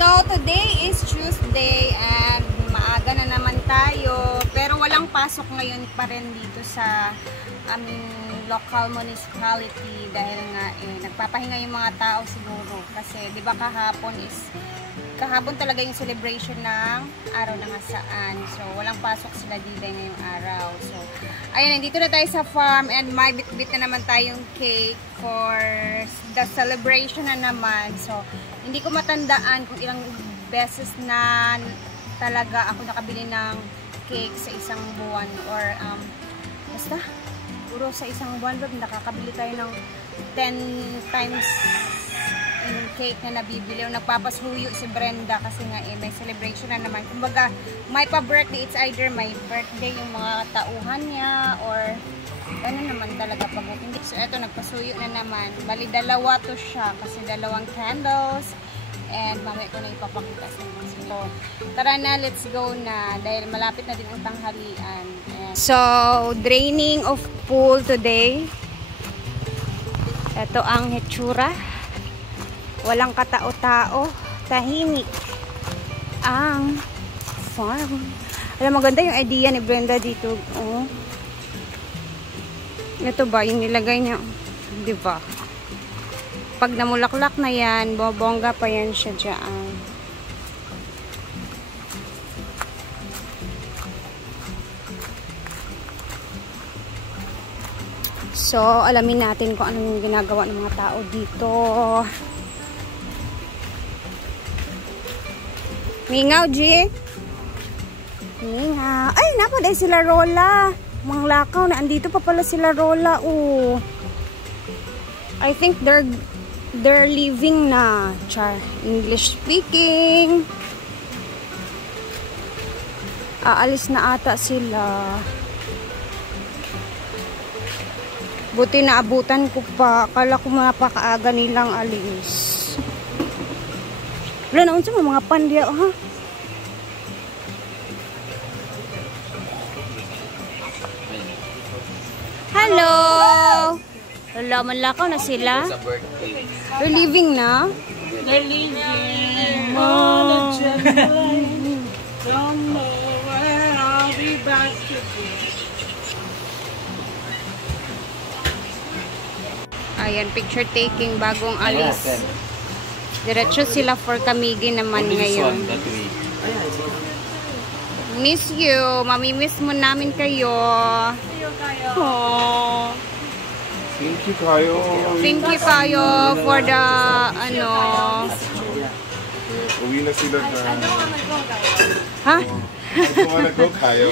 So, today is Tuesday and maaga na naman tayo. Pero walang pasok ngayon pa rin dito sa local municipality dahil nga nagpapahinga yung mga tao siguro. Kasi di ba kahapon talaga yung celebration ng araw ng asaan. So, walang pasok sila dito ngayong araw. So, ayun, nandito na tayo sa farm and may bit-bit na naman tayong cake for the celebration na naman. So, hindi ko matandaan kung ilang beses na talaga ako nakabili ng cake sa isang buwan or basta puro sa isang buwan nakakabili tayo ng 10 times yung cake na nabibili o nagpapasuyo si Brenda kasi nga may celebration na naman. Kumbaga may pa-birthday, it's either may birthday yung mga tauhan niya or ano naman talaga pag hindi. So eto nagpasuyo na naman. Bali dalawa to siya kasi dalawang candles and mamaya ko na ipapakita sa inyo. So tara na, let's go na dahil malapit na din ang tanghalian. And so draining of pool today. Ito ang hitsura. Walang katao-tao, tahimik ang farm. Alam, maganda yung idea ni Brenda dito. Oh. Ito ba yung nilagay niya? Di ba? Pag namulaklak na yan, bobongga pa yan siya dyan. So, alamin natin kung anong ginagawa ng mga tao dito. Mingaw, G. Mingaw. Ay, napaday sila Rola. Mga lakaw na. Andito pa pala sila Rola. Oh. I think they're leaving na. Char. English speaking. Aalis na ata sila. Buti na abutan ko pa. Akala ko mapakaaga nilang alis. Wala na unsa mga pandya, ha? Hello! Wala, manlakaw na sila. They're leaving na? They're leaving. Oh. Don't know when I'll be back again. Ayan, picture taking bagong alis. Diretso sila for Kamigi naman ngayon. Miss you. Mami-miss mo namin kayo. Oh. Thank you kayo. Thank you kayo for the Uwi na sila na. Ha? I don't wanna go kayo.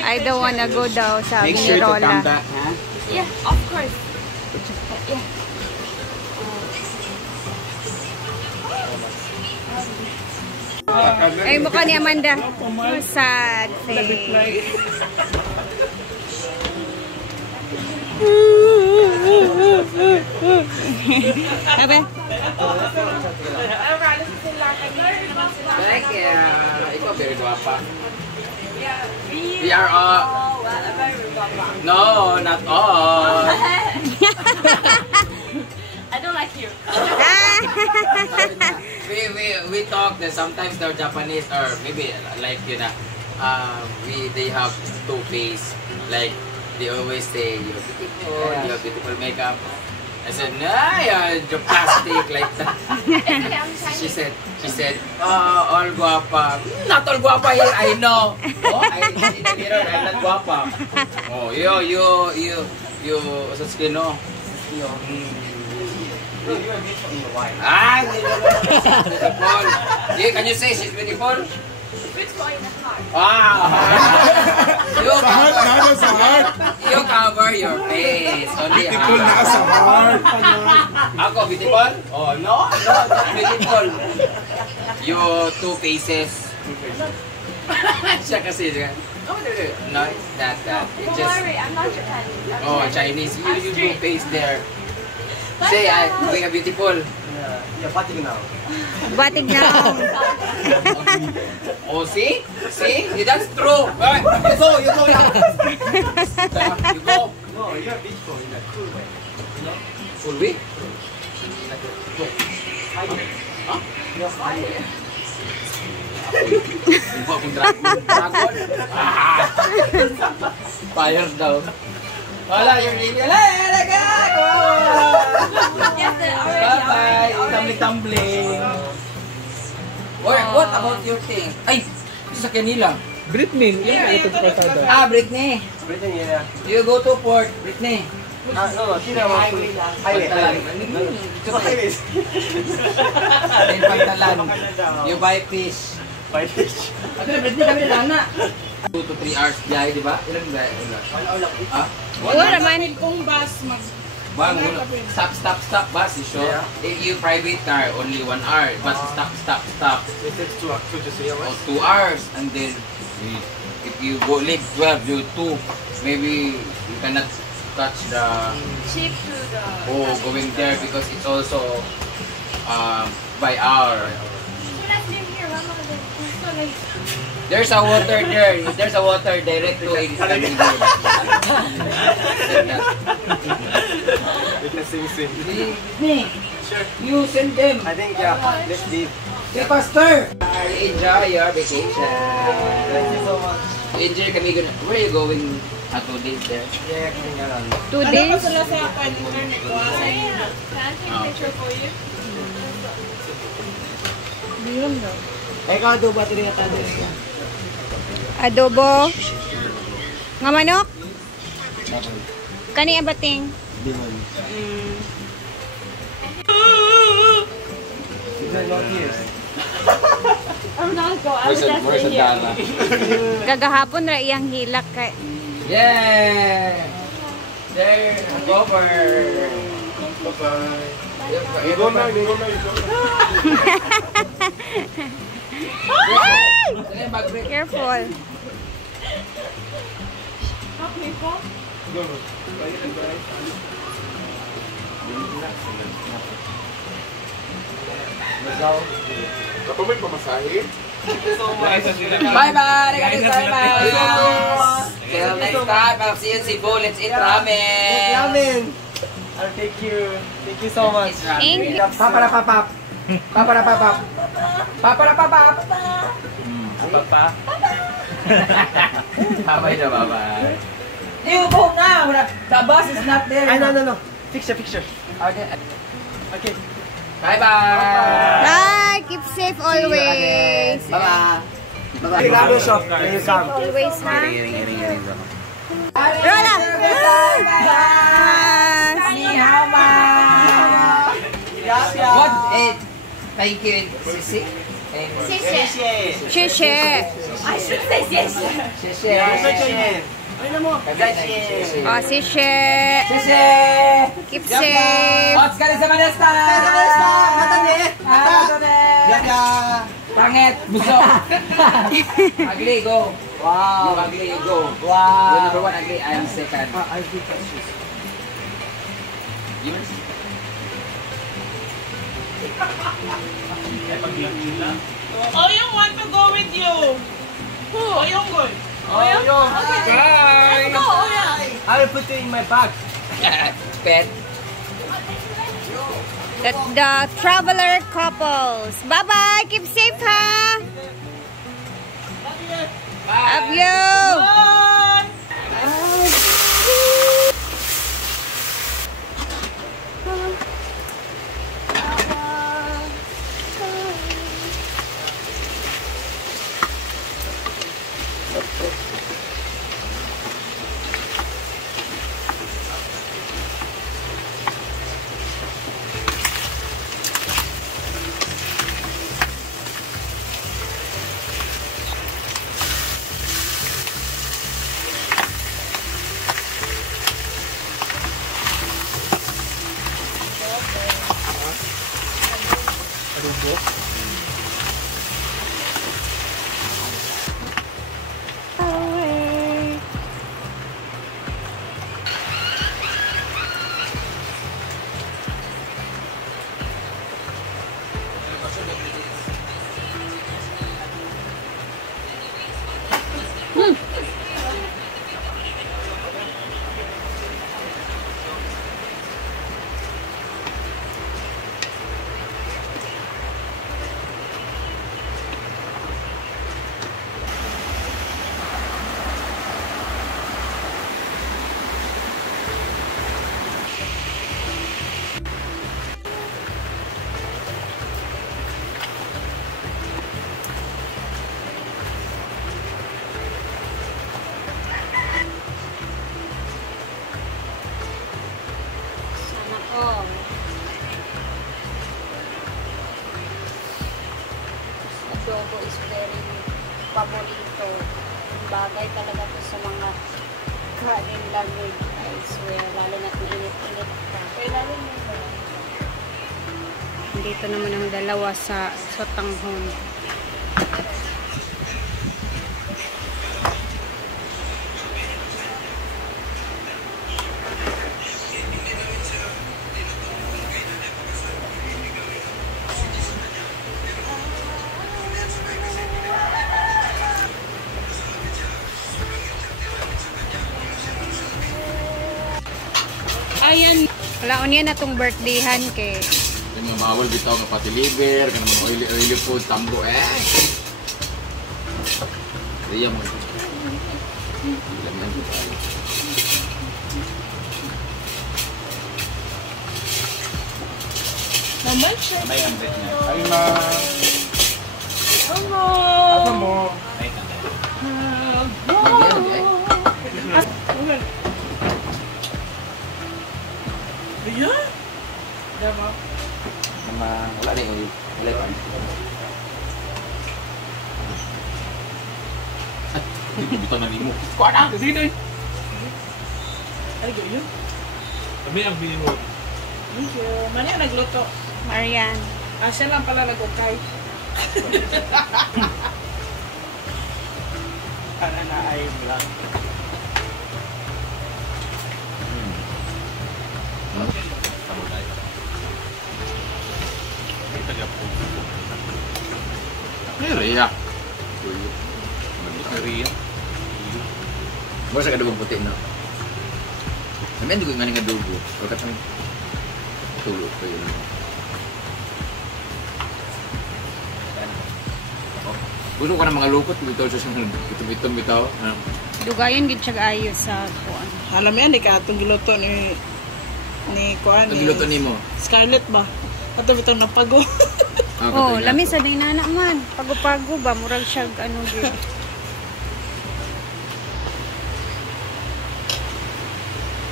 I don't wanna go daw, sabi Make ni sure to Rola. come back, huh? Yeah, of course. Yeah. Ay, mukha ni Amanda. Sad face. Sabi? Like, ikaw very guapa. We are all... No, not all. I don't like you. we talk that sometimes they're Japanese or maybe like they have two face, like they always say you're beautiful, you have beautiful makeup. I said nah, you're plastic like that. she said all guapa. Not all guapa here, I know. Oh, in the mirror I'm not guapa. Oh, you Sasuke-no. Ah, beautiful. Yeah, can you say she's beautiful? Beautiful in the heart. Ah, you cover your face. Only Beautiful na sa heart. Ako beautiful? Oh no, not beautiful. You two faces. Siya kasi no, not that. Don't Just worry, I'm not Japanese. oh Chinese. You two face there. Say we are beautiful. Yeah, batik now. Batig na. Oh, see? That's true. Right. You go. You go. No, you are beautiful in a cool way. You know? Cool way? Iba akong dragon. Dragon? Ah! Fire daw. Wala, yung name. Alaga! Yes, already. Bye-bye! Tumbling-tumbling. What about your thing? Ay! Sa kanila. Britney, yung ito sa kalsada. Ah, Britney. Britain, yeah. You go to port, Britney. No, Tina was highway. Just highways. Then Pantalan. You buy fish. By fish. Ano na, Britney kami lang na. 2 to 3 hours biyahe, di ba? Ilan biyahe? Ah? Oo naman. Kung bus, mag... Bang, stop, bus, you sure? Yeah. If you private car, only 1 hour. But stop. It takes 2 to 3 hours. Oh, 2 hours. And then, if you go late 12, you 2. Maybe you cannot touch the... Cheap to the... going there because it's also by hour. So let's live here, Mama. It's so late. There's a water there. There's a water direct to it. We can sing. Me, Sure. you send them. I think, yeah, let's leave. Hey, Pastor! Enjoy your vacation. Thank you so much. Enjoy kami. Where are you going? 2 days there. Yeah, coming around. 2 days? Sila sa internet ko. Can I take a picture for you? Ikaw, do ba ito yata din? Adobo. Nga manok? Kani abating? Limon. I'm not go. I was just in here. Gagahapon ra iyang hilak kay. Yeah! There, over. Bye-bye. You go now. Careful. Go. Kapag may pamasahe? Bye-bye! Till next time, I'll see you in Cebu. Let's eat ramen! Ramen. I'll take you. Thank you so much. Thank you. Paparapapap. Paparapapap. Paparapapap. Papa. Bye-bye na, bye-bye. You go now! The bus is not there. Ay, no. Picture. Okay. Okay. Bye-bye! Bye. Keep safe always. Bye-bye! Regalo shop. There you come. Always, ha? Rola! Ni hao ma! What? Thank you, Sisi. Shishe. I should say yes. Sisi. Oh, sishe. Sisi! Keep safe. Otsukaresama deshita! Pangit! Busok! Ugly, go! You ugly, you go! You number 1 ugly, I am second. I think that's just. Yours? Oyong want to go with you. Who? Oyong go. Bye. Let's go, Oyong. I will put it in my bag. Pet. The traveler couples. Bye-bye. Keep safe, ha? Love you. adobo is very paborito. Bagay talaga to sa mga kanin lamig. I swear, lalo na't mainit-init pa. Dito naman ang dalawa sa sotanghon. Ayan. Wala niya na itong birthdayhan kay Yung mga bawal bitaw ng pati liver, ka naman oily food, tambo Iya mo. Laman ko tayo. Naman siya. May ambet niya. Ay, ma. Hello. Asa mo? Ayan. Diba? Wala rin yung ulit. Hindi ko bitang nanimo. Kuha na! Sige doon! Ay, ganyan. Kami ang bili mo. Thank you. Mani ang nagluto. Marian. Siya lang pala nag-ukay. Para na ay lang. May riya. May riya. Mura sa kadugong puti na. Namin dugo nga nga dugo. Pagkat kami tulog pa yun. Gusto ko ng mga lukot, bitaw sa itom-itom bitaw. Dugayon gid siya ayos sa kuan. Alam yan, di ka itong giluto ni Kuan. Ang giluto ni mo. Scarlett ba? Ato bitong napago. Oh, lami sa day nana man. Pago-pago ba murag siya ano gid.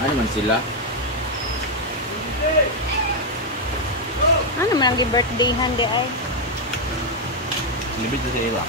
Ano man sila? Ano man ang birthdayhan di ay? Libit na sa ila.